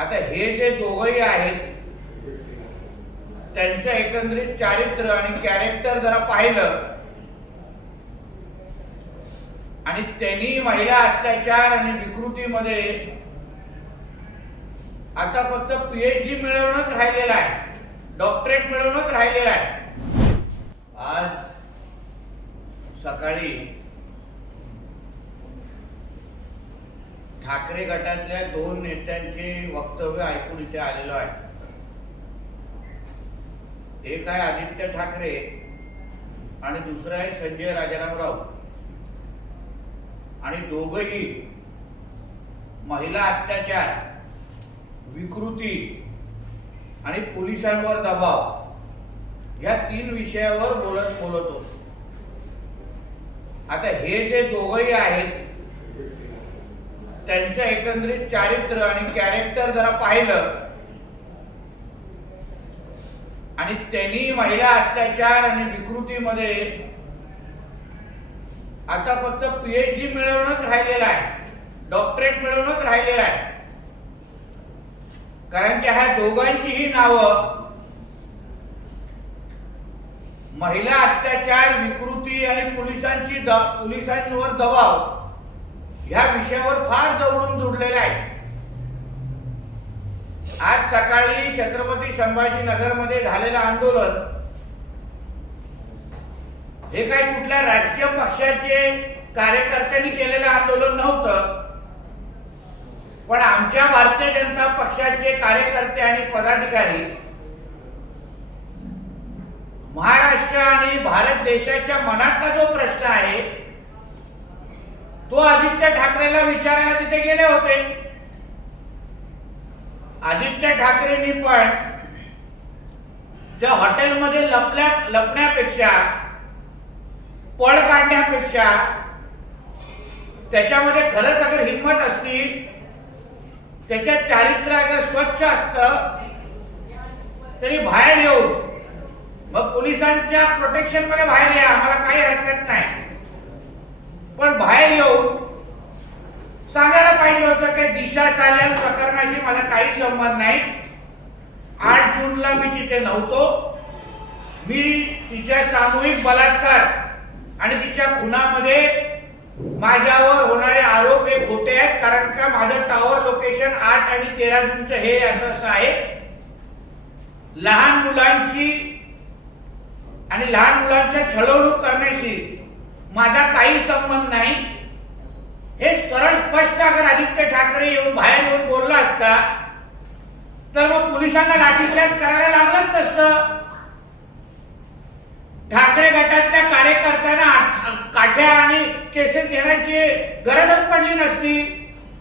आता हे जे दोघही आहेत त्यांचं एकंदरीत चारित्र्य आणि कॅरेक्टर जरा पाहिलं. आणि त्यांनी महिला अत्याचार आणि विकृतीमध्ये आता फक्त पीएचडी मिळवणंच राहिलेलं आहे. डॉक्टरेट मिळवणंच राहिलेलं आहे. आज सकाळी ठाकरे गटातल्या दोन नेत्यांचे वक्तव्य ऐकून इथे आलेलो आहे. एक आहे आदित्य ठाकरे आणि दुसरं आहे संजय राजाराम राऊत. आणि दोघही महिला अत्याचार विकृती आणि पोलिसांवर दबाव या तीन विषयावर बोलत बोलत होतो. आता हे जे दोघही आहेत त्यांचं एकंदरीत चारित्र्य आणि कॅरेक्टर जरा पाहिलं. आणि त्यांनी महिला अत्याचार आणि विकृतीमध्ये आता फक्त पीएचडी मिळवणंच राहिलेलं आहे. डॉक्टरेट मिळवणंच राहिलेलं आहे. कारण की ह्या दोघांचीही नावं महिला अत्याचार विकृती आणि पोलिसांची द पोलिसांवर दबाव. ह्या विषयावर फार जवळून जुडलेले आहे आज सकाळी छत्रपती संभाजी नगरमध्ये झालेलं आंदोलन हे काही कुठल्या राजकीय पक्षाचे कार्यकर्त्यांनी केलेलं आंदोलन नव्हतं. पण आमच्या भारतीय जनता पक्षाचे कार्यकर्ते आणि पदाधिकारी महाराष्ट्र आणि भारत देशाच्या मनातला जो प्रश्न आहे तो आदित्य ठाकरेला विचारायला तिथे गेले होते. आदित्य ठाकरेंनी पण त्या हॉटेलमध्ये लपल्या लपण्यापेक्षा पळ काढण्यापेक्षा त्याच्यामध्ये खरंच अगर हिंमत असती त्याच्यात चारित्र्य अगर स्वच्छ असत तरी बाहेर येऊन मग पोलिसांच्या प्रोटेक्शनमध्ये बाहेर या आम्हाला काही हरकत नाही पण बाहेर येऊन सांगायला पाहिजे होतं की दिशा साल्यान प्रकरणाशी मला काही संबंध नाही. आठ जूनला मी तिथे नव्हतो. मी तिच्या सामूहिक बलात्कार आणि तिच्या खुनामध्ये माझ्यावर होणारे आरोप हे खोटे आहेत कारण का माझं टॉवर लोकेशन आठ आणि तेरा जूनचं हे असं असं आहे. लहान मुलांची आणि लहान मुलांच्या छळवणूक करण्याशी माझा काही संबंध नाही. स्पष्ट अगर आदित्य ठाकरे येऊन बाहेर येऊन बोलला असता तर मग पोलिसांना लाठीचार्ज करायला लागलंच नसतं ठाकरे गटातल्या कार्यकर्त्यांना काठ्या आणि केसेस घेण्याची गरजच पडली नसती.